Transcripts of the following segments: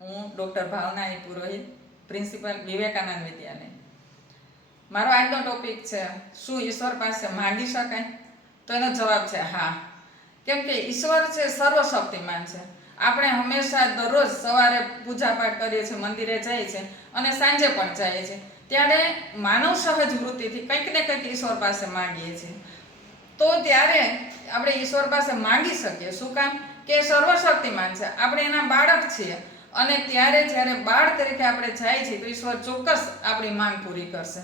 હું ડૉક્ટર ભાવના એ પુરોહિત, પ્રિન્સિપલ વિવેકાનંદ વિદ્યાલય. મારો આજનો ટોપિક છે, શું ઈશ્વર પાસે માંગી શકાય? તો એનો જવાબ છે હા. કેમ કે ઈશ્વર છે સર્વશક્તિમાન છે. આપણે હંમેશા દરરોજ સવારે પૂજાપાઠ કરીએ છીએ, મંદિરે જઈએ છીએ અને સાંજે પણ જઈએ છીએ, ત્યારે માનવ સહજ વૃત્તિથી કંઈક ને કંઈક ઈશ્વર પાસે માંગીએ છીએ. તો ત્યારે આપણે ઈશ્વર પાસે માંગી શકીએ. શું કામ? કે સર્વશક્તિમાન છે, આપણે એના બાળક છીએ અને ત્યારે જ્યારે બાળ તરીકે આપણે જાય છીએ તો ઈશ્વર ચોક્કસ આપણી માંગ પૂરી કરશે.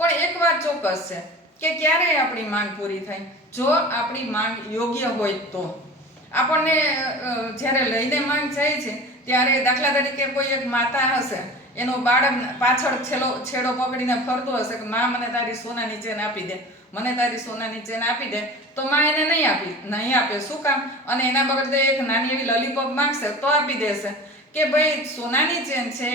પણ એક વાત ચોક્કસ છે કે ક્યારે આપણી માંગ પૂરી થાય? જો આપણી માંગ યોગ્ય હોય તો. આપણને જ્યારે લઈને માંગ જાય છે ત્યારે દાખલા તરીકે કોઈ એક માતા હશે, એનો બાળક પાછળ છેડો પકડીને ફરતો હશે કે માં મને તારી સોનાની ચેન આપી દે, મને તારી સોનાની ચેન આપી દે, તો માં એને નહીં આપે. શું કામ? અને એના બદલે એક નાની એવી લોલીપોપ માંગશે તો આપી દેશે કે ભાઈ સોનાની ચેન છે,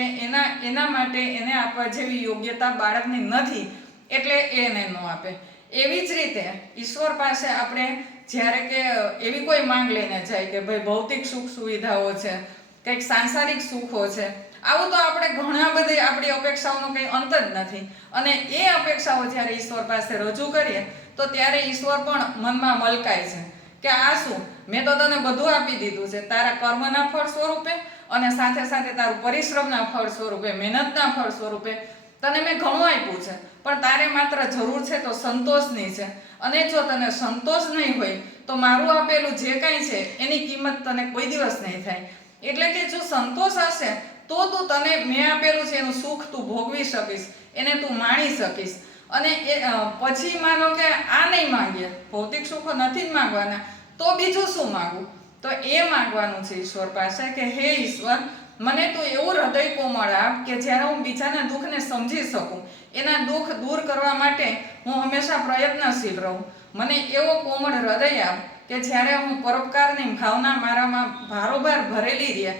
એના માટે એને આપવા જેવી યોગ્યતા બાળકની નથી, એટલે એને ન આપે. એવી જ રીતે ઈશ્વર પાસે આપણે જ્યારે કે એવી કોઈ માંગ લઈને જાય કે ભાઈ ભૌતિક સુખ સુવિધાઓ છે, કંઈક સાંસારિક સુખો છે, આવું તો આપણે ઘણા બધી આપણી અપેક્ષાઓનો કંઈ અંત જ નથી. અને એ અપેક્ષાઓ જ્યારે ઈશ્વર પાસે રજૂ કરીએ તો ત્યારે ઈશ્વર પણ મનમાં મલકાય છે કે આ શું, મેં તો તને બધું આપી દીધું છે, તારા કર્મના ફળ સ્વરૂપે અને સાથે સાથે તારું પરિશ્રમના ફળ સ્વરૂપે, મહેનતના ફળ સ્વરૂપે તને મેં ઘણું આપ્યું છે, પણ તારે માત્ર જરૂર છે તો સંતોષની છે. અને જો તને સંતોષ નહીં હોય તો મારું આપેલું જે કાંઈ છે એની કિંમત તને કોઈ દિવસ નહીં થાય. એટલે કે જો સંતોષ હશે તો તું તને મેં આપેલું છે એનું સુખ તું ભોગવી શકીશ, એને તું માણી શકીશ. અને એ પછી માનો કે આ નહીં માંગીએ, ભૌતિક સુખો નથી જ માંગવાના, તો બીજું શું માંગવું? તો એ માંગવાનું છે ઈશ્વર પાસે કે હે ઈશ્વર, મને તું એવું હૃદય કોમળ આપ કે જ્યારે હું બીજાના દુઃખને સમજી શકું, એના દુઃખ દૂર કરવા માટે હું હંમેશા પ્રયત્નશીલ રહું. મને એવો કોમળ હૃદય આપ કે જ્યારે હું પરોપકારની ભાવના મારામાં ભારોભાર ભરેલી રહે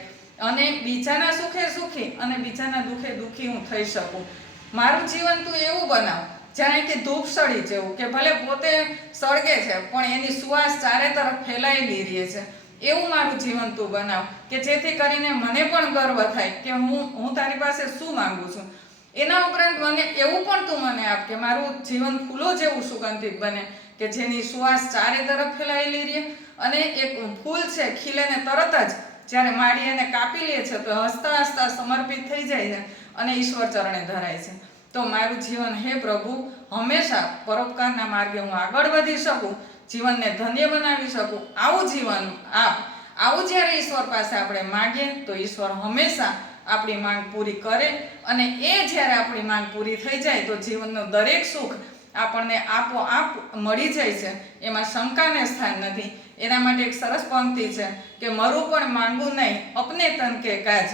અને બીજાના સુખે સુખી અને બીજાના દુઃખે દુઃખી હું થઈ શકું. મારું જીવન તું એવું બનાવ જાણે કે ધૂપસળી જેવું, કે ભલે પોતે સળગે છે પણ એની સુવાસ ચારે તરફ ફેલાયેલી રહે છે. એવું મારું જીવન તું બનાવ કે જેથી કરીને મને પણ ગર્વ થાય કે હું તારી પાસે શું માંગુ છું. એના ઉપરાંત મને એવું પણ તું મને આપ કે મારું જીવન ફૂલો જેવું સુગંધિત બને, કે જેની સુવાસ ચારે તરફ ફેલાયેલી રહે અને એક ફૂલ છે ખીલે ને તરત જ જ્યારે માળી એને કાપી લે છે તો હસતા હસતા સમર્પિત થઈ જાય છે અને ઈશ્વર ચરણે ધરાય છે. તો મારું જીવન હે પ્રભુ હંમેશા પરોપકારના માર્ગે હું આગળ વધી શકું, જીવનને ધન્ય બનાવી શકું, આવું જીવન આપ. આવું જ્યારે ઈશ્વર પાસે આપણે માગીએ તો ઈશ્વર હંમેશા આપણી માંગ પૂરી કરે. અને એ જ્યારે આપણી માંગ પૂરી થઈ જાય તો જીવનનું દરેક સુખ આપણને આપોઆપ મળી જાય છે, એમાં શંકાને સ્થાન નથી. એના માટે એક સરસ પંક્તિ છે કે મરું પણ માંગુ નહીં, અપને તન કે કાજ,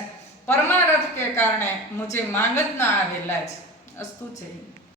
પરમારથ કે કારણે મુજે માંગત ના આવેલા જ. અસ્તુ છે.